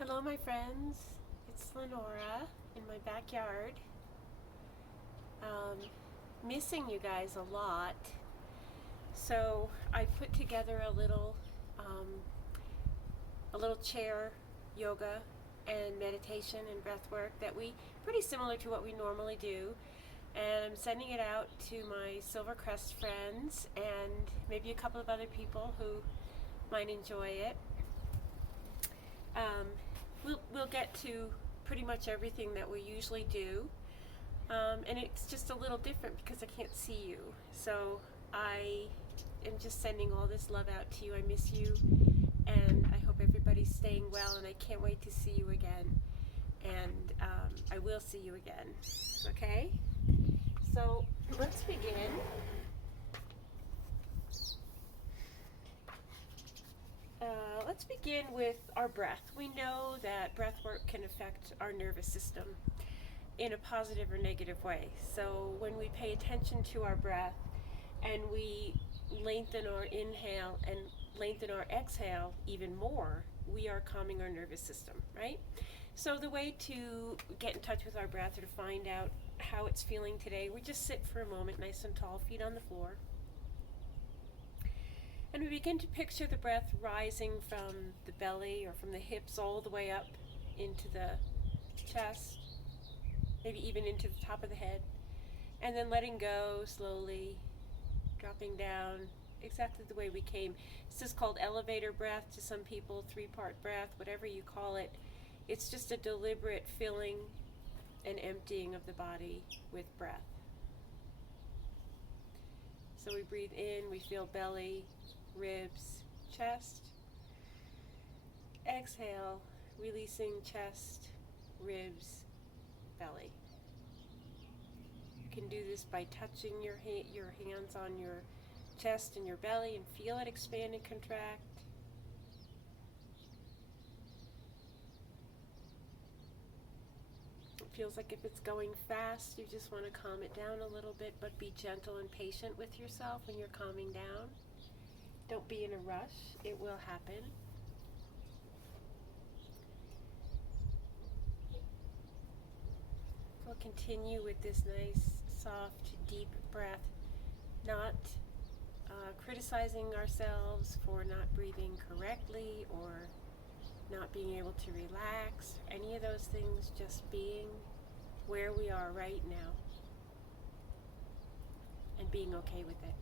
Hello, my friends. It's Lenora in my backyard. Um, Missing you guys a lot. So I put together a little chair yoga and meditation and breath work that we pretty similar to what we normally do. And I'm sending it out to my Silvercrest friends and maybe a couple of other people who might enjoy it. Um, we'll get to pretty much everything that we usually do, and it's just a little different because I can't see you. So I am just sending all this love out to you. I miss you, and I hope everybody's staying well, and I can't wait to see you again. And I will see you again. Okay? So let's begin. Let's begin with our breath. We know that breath work can affect our nervous system in a positive or negative way. So when we pay attention to our breath and we lengthen our inhale and lengthen our exhale even more, we are calming our nervous system, right? So the way to get in touch with our breath or to find out how it's feeling today, we just sit for a moment nice and tall, feet on the floor. And we begin to picture the breath rising from the belly or from the hips all the way up into the chest, maybe even into the top of the head, and then letting go slowly, dropping down exactly the way we came. This is called elevator breath to some people, 3-part breath, whatever you call it. It's just a deliberate filling and emptying of the body with breath. So we breathe in, we feel belly, ribs, chest. Exhale, releasing chest, ribs, belly. You can do this by touching your hands on your chest and your belly and feel it expand and contract. It feels like if it's going fast, you just want to calm it down a little bit, but be gentle and patient with yourself when you're calming down. Don't be in a rush. It will happen. We'll continue with this nice, soft, deep breath, not criticizing ourselves for not breathing correctly or not being able to relax, any of those things, just being where we are right now and being okay with it.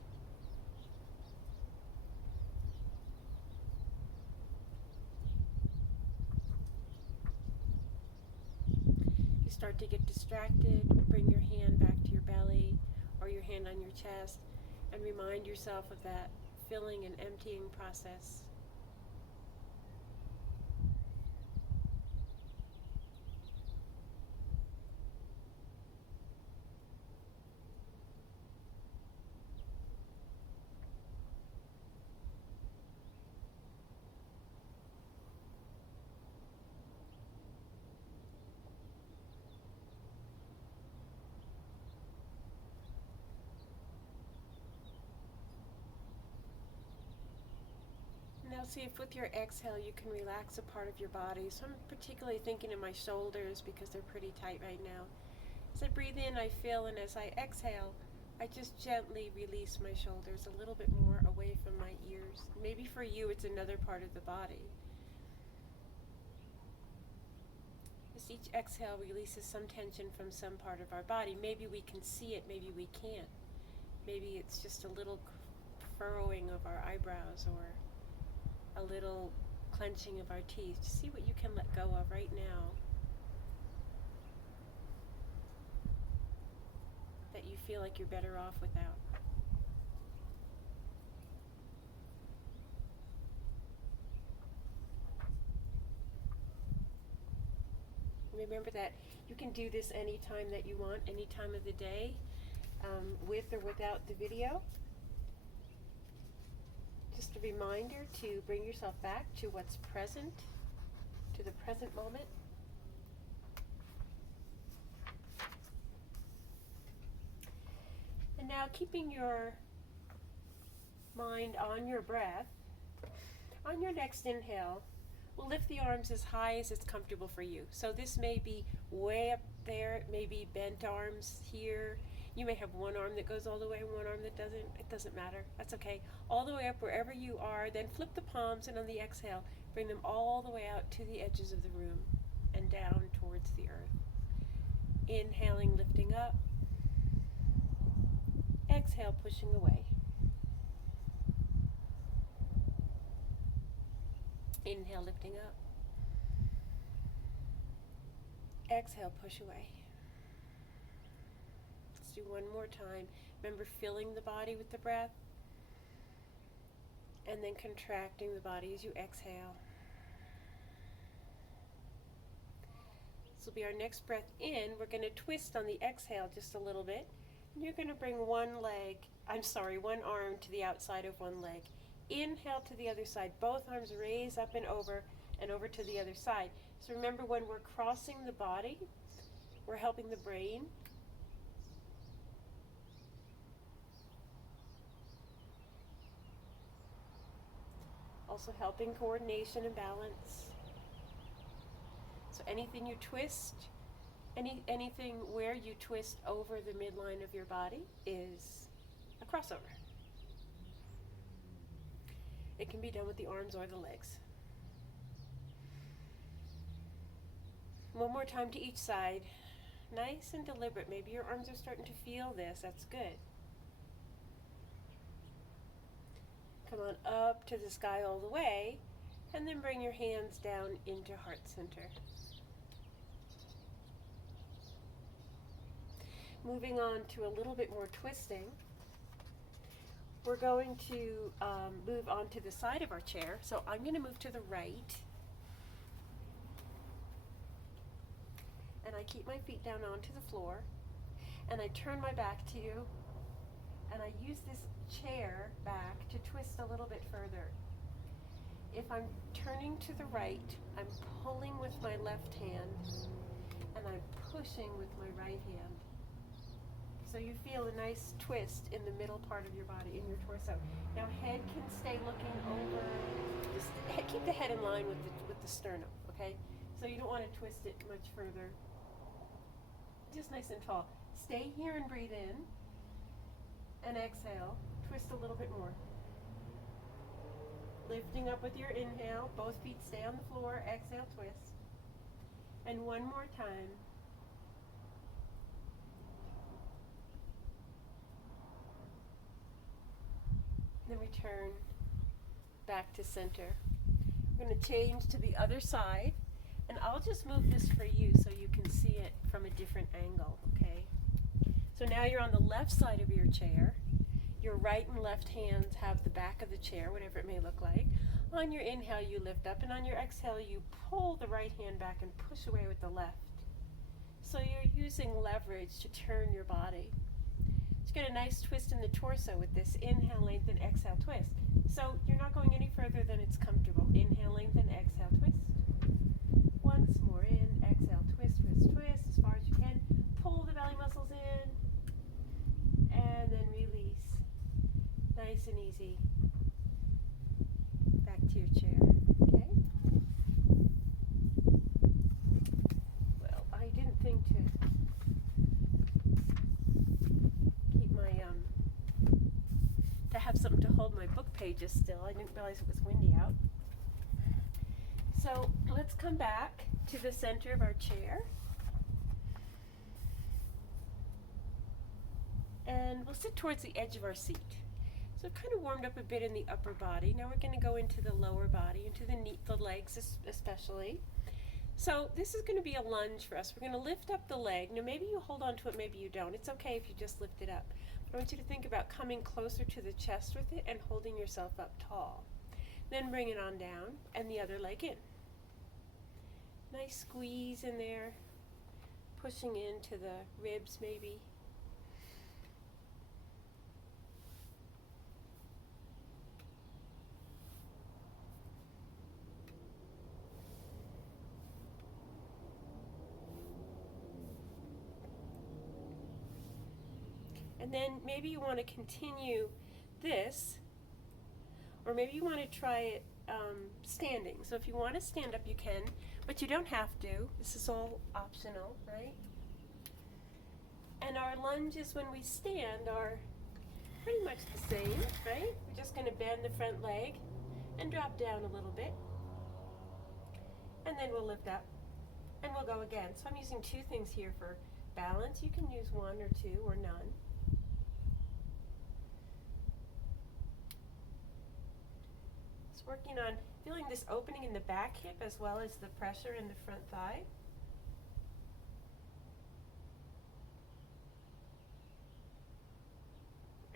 You start to get distracted, bring your hand back to your belly or your hand on your chest and remind yourself of that filling and emptying process. Now see if with your exhale you can relax a part of your body. So I'm particularly thinking of my shoulders because they're pretty tight right now. As I breathe in, I feel, and as I exhale, I just gently release my shoulders a little bit more away from my ears. Maybe for you it's another part of the body. As each exhale releases some tension from some part of our body. Maybe we can see it, maybe we can't. Maybe it's just a little furrowing of our eyebrows or a little clenching of our teeth. Just see what you can let go of right now that you feel like you're better off without. Remember that you can do this anytime that you want, any time of the day, with or without the video. Just a reminder to bring yourself back to what's present, to the present moment. And now keeping your mind on your breath, on your next inhale, We'll lift the arms as high as it's comfortable for you. So this may be way up there, it may be bent arms here. You may have one arm that goes all the way and one arm that doesn't. It doesn't matter. That's okay. All the way up wherever you are, then flip the palms, and on the exhale, bring them all the way out to the edges of the room and down towards the earth. Inhaling, lifting up. Exhale, pushing away. Inhale, lifting up. Exhale, push away. Let's do one more time. Remember filling the body with the breath and then contracting the body as you exhale. This will be our next breath in. We're going to twist on the exhale just a little bit. And you're going to bring one arm to the outside of one leg. Inhale to the other side. Both arms raise up and over to the other side. So remember, when we're crossing the body, we're helping the brain. Also helping coordination and balance. So anything you twist, anything where you twist over the midline of your body is a crossover. It can be done with the arms or the legs. One more time to each side. Nice and deliberate. Maybe your arms are starting to feel this. That's good. Come on up to the sky all the way, and then bring your hands down into heart center. Moving on to a little bit more twisting. We're going to move on to the side of our chair. So I'm going to move to the right. And I keep my feet down onto the floor. And I turn my back to you. And I use this chair back to twist a little bit further. If I'm turning to the right, I'm pulling with my left hand. And I'm pushing with my right hand. So you feel a nice twist in the middle part of your body, in your torso. Now head can stay looking over, just keep the head in line with the sternum, okay? So you don't want to twist it much further. Just nice and tall. Stay here and breathe in, and exhale. Twist a little bit more. Lifting up with your inhale, both feet stay on the floor, exhale, twist. And one more time. Then return back to center. We're going to change to the other side, and I'll just move this for you so you can see it from a different angle, okay? So now you're on the left side of your chair. Your right and left hands have the back of the chair, whatever it may look like. On your inhale, you lift up, and on your exhale, you pull the right hand back and push away with the left. So you're using leverage to turn your body. Get a nice twist in the torso with this. Inhale, lengthen, exhale, twist. So you're not going any further than it's comfortable. Inhale, lengthen, exhale, twist. Once more in, exhale, twist, twist, twist, as far as you can. Pull the belly muscles in, and then release. Nice and easy. Back to your chair, okay? Well, I didn't think to have something to hold my book pages still. I didn't realize it was windy out. So let's come back to the center of our chair. And we'll sit towards the edge of our seat. So I've kind of warmed up a bit in the upper body. Now we're going to go into the lower body, into the legs especially. So this is going to be a lunge for us. We're going to lift up the leg. Now maybe you hold on to it, maybe you don't. It's okay if you just lift it up. I want you to think about coming closer to the chest with it and holding yourself up tall. Then bring it on down and the other leg in. Nice squeeze in there, pushing into the ribs maybe. And then maybe you want to continue this, or maybe you want to try it standing. So if you want to stand up, you can, but you don't have to. This is all optional, right? And our lunges when we stand are pretty much the same, right? We're just going to bend the front leg and drop down a little bit. And then we'll lift up and we'll go again. So I'm using two things here for balance. You can use one or two or none. Just working on feeling this opening in the back hip as well as the pressure in the front thigh.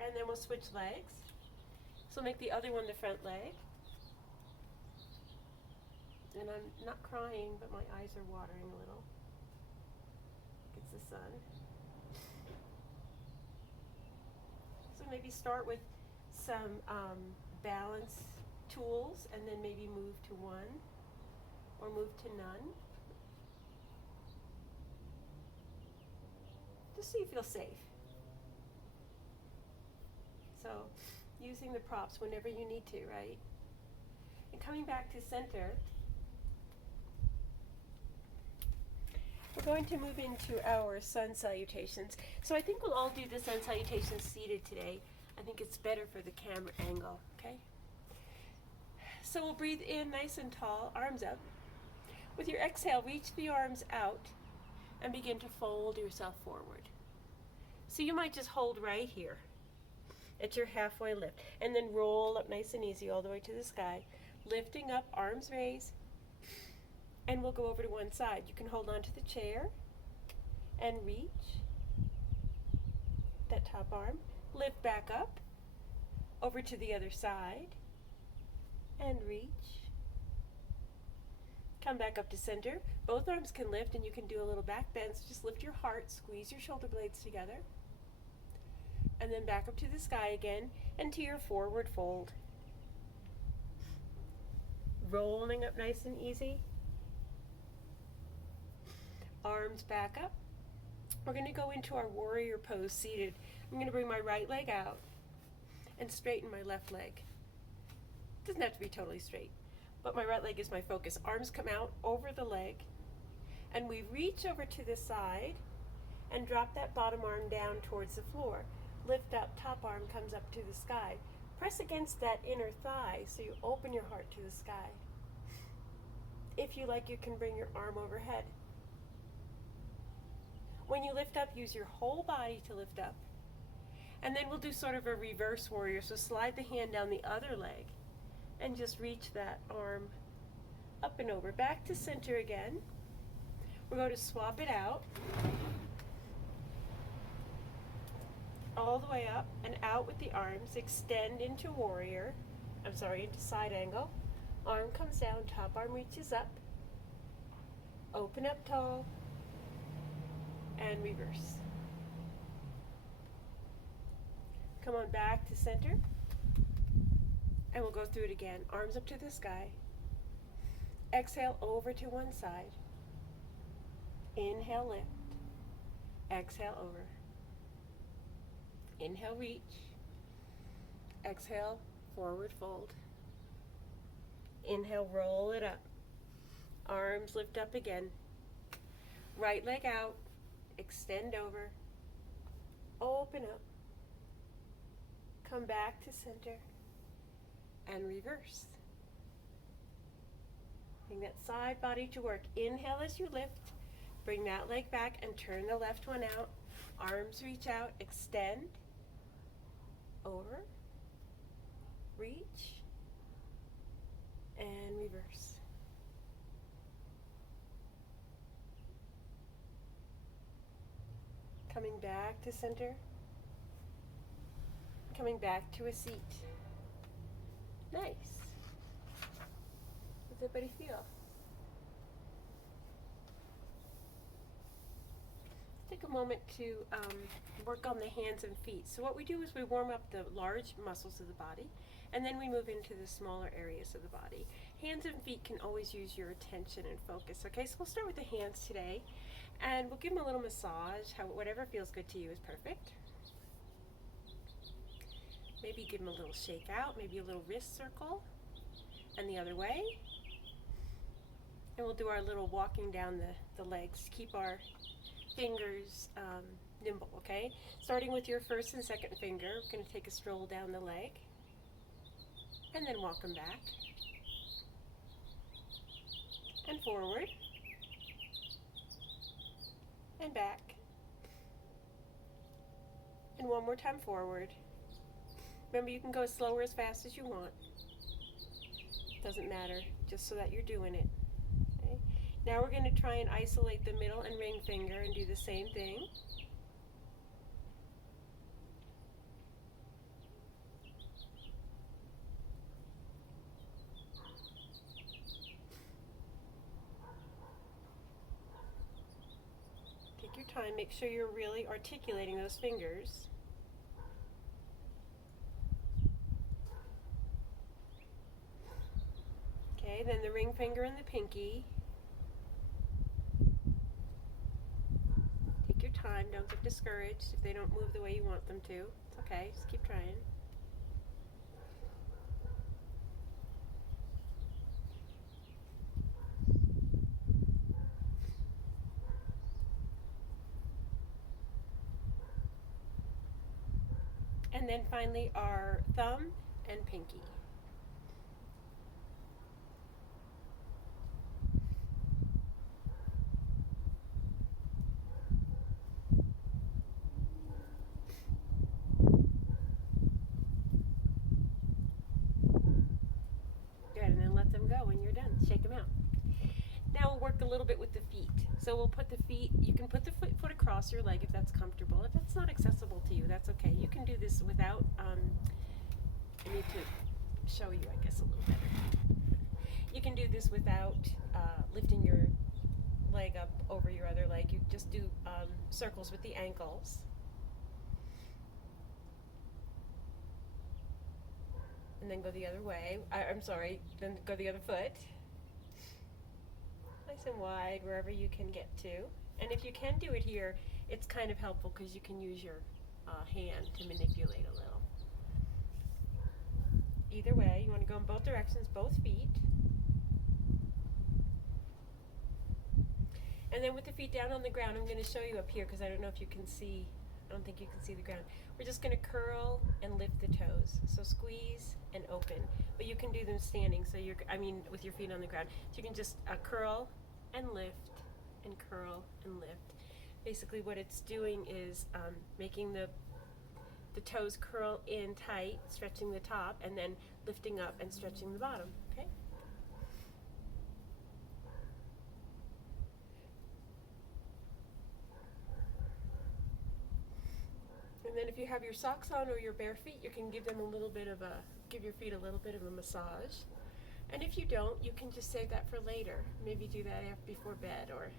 And then we'll switch legs. So make the other one the front leg. And I'm not crying, but my eyes are watering a little. It's the sun. So maybe start with some balance tools and then maybe move to one or move to none. Just so you feel safe. So using the props whenever you need to, right? And coming back to center, we're going to move into our sun salutations. So I think we'll all do the sun salutations seated today. I think it's better for the camera angle, okay? So we'll breathe in nice and tall, arms up. With your exhale, reach the arms out and begin to fold yourself forward. So you might just hold right here at your halfway lift and then roll up nice and easy all the way to the sky, lifting up, arms raised. And we'll go over to one side. You can hold on to the chair and reach that top arm. Lift back up over to the other side and reach. Come back up to center. Both arms can lift and you can do a little back bend. So just lift your heart, squeeze your shoulder blades together. And then back up to the sky again and to your forward fold. Rolling up nice and easy. Arms back up. We're going to go into our warrior pose seated. I'm going to bring my right leg out and straighten my left leg. Doesn't have to be totally straight, but my right leg is my focus. Arms come out over the leg and we reach over to the side and drop that bottom arm down towards the floor. Lift up, top arm comes up to the sky. Press against that inner thigh so you open your heart to the sky. If you like, you can bring your arm overhead. When you lift up, use your whole body to lift up. And then we'll do sort of a reverse warrior. So slide the hand down the other leg and just reach that arm up and over. Back to center again. We're going to swap it out. All the way up and out with the arms. Extend into warrior. Into side angle. Arm comes down, top arm reaches up. Open up tall. And reverse. Come on back to center. And we'll go through it again. Arms up to the sky. Exhale over to one side. Inhale, lift. Exhale, over. Inhale, reach. Exhale, forward fold. Inhale, roll it up. Arms lift up again. Right leg out. Extend over. Open up. Come back to center. And reverse. Bring that side body to work. Inhale as you lift. Bring that leg back and turn the left one out. Arms reach out. Extend. Over. Reach. And reverse. Coming back to center. Coming back to a seat. Nice. How does everybody feel? Take a moment to work on the hands and feet. So what we do is we warm up the large muscles of the body, and then we move into the smaller areas of the body. Hands and feet can always use your attention and focus. Okay, so we'll start with the hands today, and we'll give them a little massage. Whatever feels good to you is perfect. Maybe give them a little shake out, maybe a little wrist circle. and the other way. And we'll do our little walking down the legs. Keep our fingers nimble, okay? Starting with your first and second finger, we're going to take a stroll down the leg. And then walk them back. And forward. And back. And one more time forward. Remember, you can go as slow or as fast as you want. Doesn't matter, just so that you're doing it. Okay? Now we're going to try and isolate the middle and ring finger and do the same thing. Take your time, make sure you're really articulating those fingers. Okay, then the ring finger and the pinky. Take your time, don't get discouraged if they don't move the way you want them to. It's okay, just keep trying. And then finally our thumb and pinky. Good, and then let them go when you're done. Shake them out. Now we'll work a little bit with the feet. So we'll put the feet, you can put the foot across your leg if that's comfortable. If that's not accessible to you, that's okay. You can do this without, I need to show you, I guess, a little better. You can do this without lifting your leg up over your other leg. You just do circles with the ankles. And then go the other way. Then go the other foot. Nice and wide, wherever you can get to. And if you can do it here, it's kind of helpful because you can use your hand to manipulate a little. Either way, you want to go in both directions, both feet. And then with the feet down on the ground, I'm going to show you up here because I don't know if you can see, I don't think you can see the ground. We're just going to curl and lift the toes. So squeeze and open. But you can do them standing, so with your feet on the ground. So you can just curl and lift and curl and lift. Basically what it's doing is making the toes curl in tight, stretching the top, and then lifting up and stretching the bottom, okay? And then if you have your socks on or your bare feet, you can give them give your feet a little bit of a massage. And if you don't, you can just save that for later. Maybe do that before bed or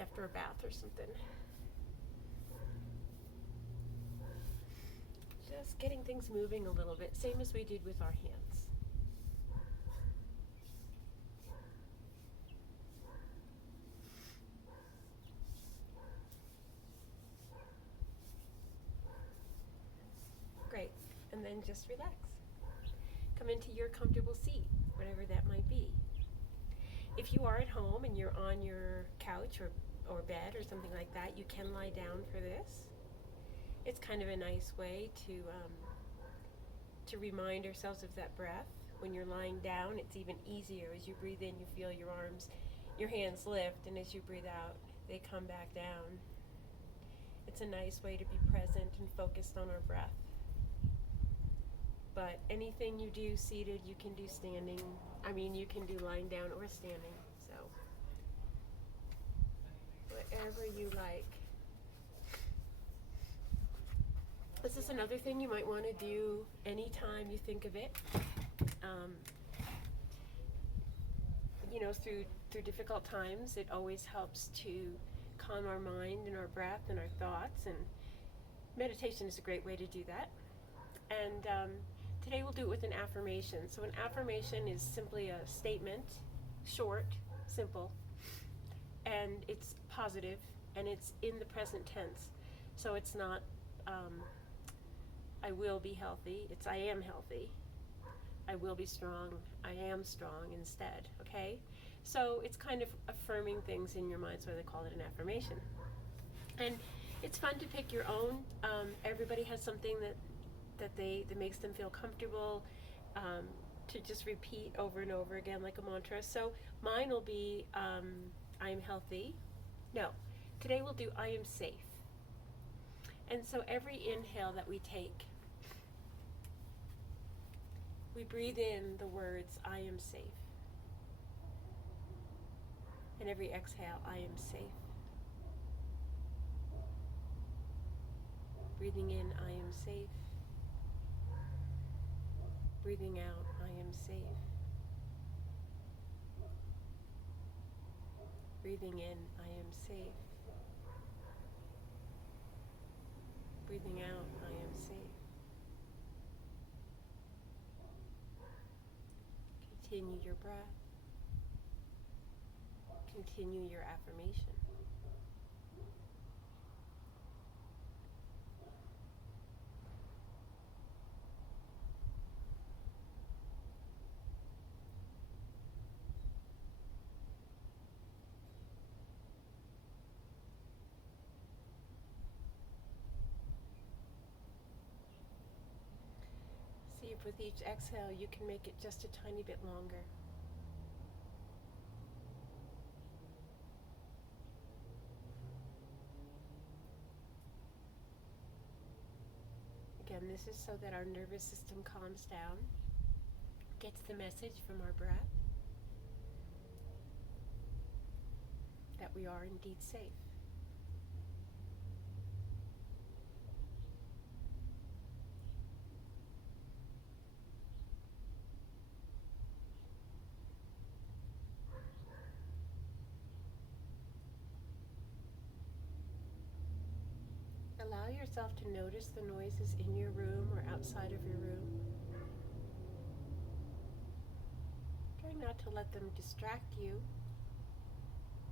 after a bath or something. Just getting things moving a little bit, same as we did with our hands. Great, and then just relax. Come into your comfortable seat, whatever that might be. If you are at home and you're on your couch or bed or something like that, you can lie down for this. It's kind of a nice way to remind ourselves of that breath. When you're lying down, it's even easier. As you breathe in, you feel your hands lift, and as you breathe out, they come back down. It's a nice way to be present and focused on our breath. But anything you do seated, you can do standing. You can do lying down or standing. So, whatever you like. This is another thing you might want to do anytime you think of it. Through difficult times, it always helps to calm our mind and our breath and our thoughts. And meditation is a great way to do that. And today we'll do it with an affirmation. So an affirmation is simply a statement, short, simple, and it's positive, and it's in the present tense. So it's not, I will be healthy, it's I am healthy. I will be strong, I am strong instead, okay? So it's kind of affirming things in your mind, so they call it an affirmation. And it's fun to pick your own. Everybody has something that makes them feel comfortable, to just repeat over and over again like a mantra. So mine will be, I am healthy. No, today we'll do I am safe. And so every inhale that we take, we breathe in the words, I am safe. And every exhale, I am safe. Breathing in, I am safe. Breathing out, I am safe. Breathing in, I am safe. Breathing out, I am safe. Continue your breath. Continue your affirmation. See if with each exhale you can make it just a tiny bit longer. Again, this is so that our nervous system calms down, gets the message from our breath that we are indeed safe. Allow yourself to notice the noises in your room or outside of your room. Try not to let them distract you,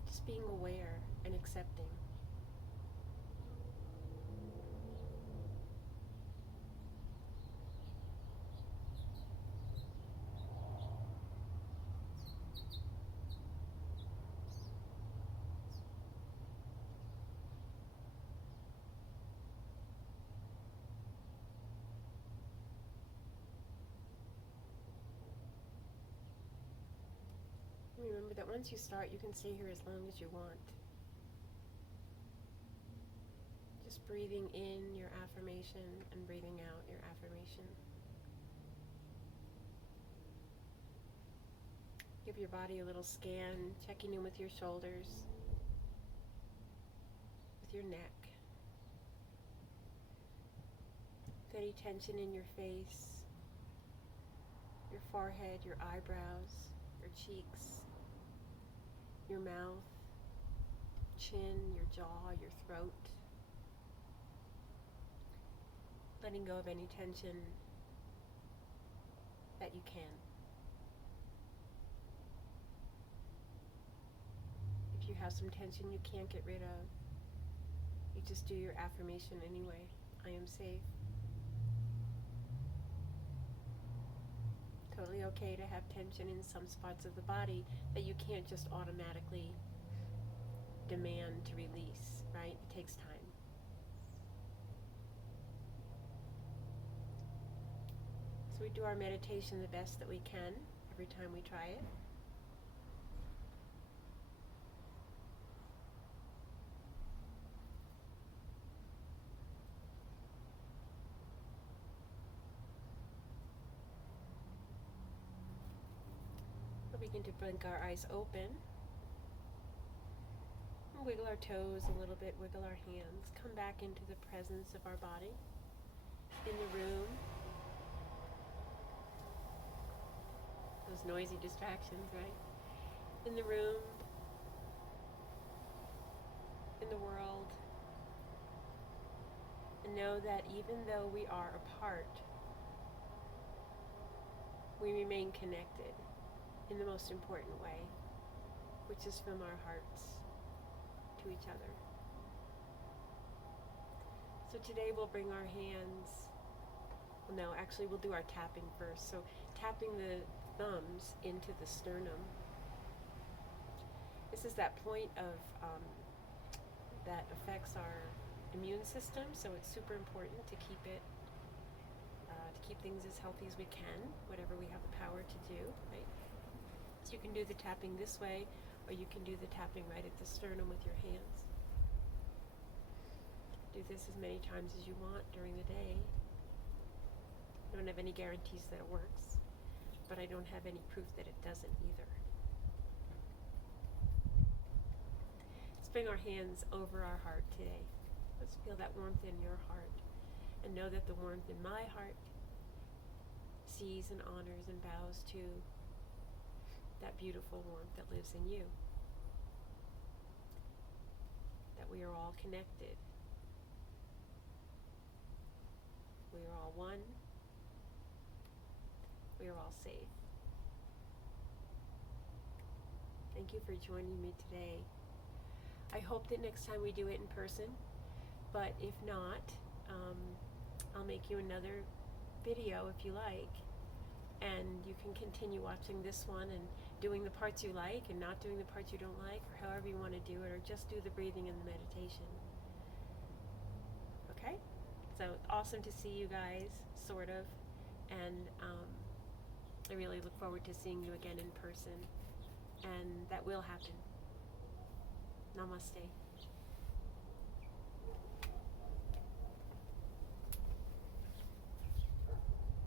just being aware and accepting. Remember that once you start, you can stay here as long as you want. Just breathing in your affirmation and breathing out your affirmation. Give your body a little scan, checking in with your shoulders, with your neck, with any tension in your face, your forehead, your eyebrows, your cheeks, your mouth, chin, your jaw, your throat. Letting go of any tension that you can. If you have some tension you can't get rid of, you just do your affirmation anyway. I am safe. Totally okay to have tension in some spots of the body that you can't just automatically demand to release, right? It takes time. So we do our meditation the best that we can every time we try it. We'll begin to blink our eyes open. Wiggle our toes a little bit, wiggle our hands. Come back into the presence of our body, in the room. Those noisy distractions, right? In the room, in the world. And know that even though we are apart, we remain connected in the most important way, which is from our hearts to each other. So today we'll bring our hands, well no, actually we'll do our tapping first. So tapping the thumbs into the sternum. This is that point of that affects our immune system, so it's super important to keep it, to keep things as healthy as we can, whatever we have the power to do, right? So you can do the tapping this way, or you can do the tapping right at the sternum with your hands. Do this as many times as you want during the day. I don't have any guarantees that it works, but I don't have any proof that it doesn't either. Let's bring our hands over our heart today. Let's feel that warmth in your heart, and know that the warmth in my heart sees and honors and bows to that beautiful warmth that lives in you. That we are all connected. We are all one. We are all safe. Thank you for joining me today. I hope that next time we do it in person, but if not, I'll make you another video if you like, and you can continue watching this one and doing the parts you like and not doing the parts you don't like, or however you want to do it, or just do the breathing and the meditation. Okay? So awesome to see you guys, sort of, and I really look forward to seeing you again in person, and that will happen. Namaste.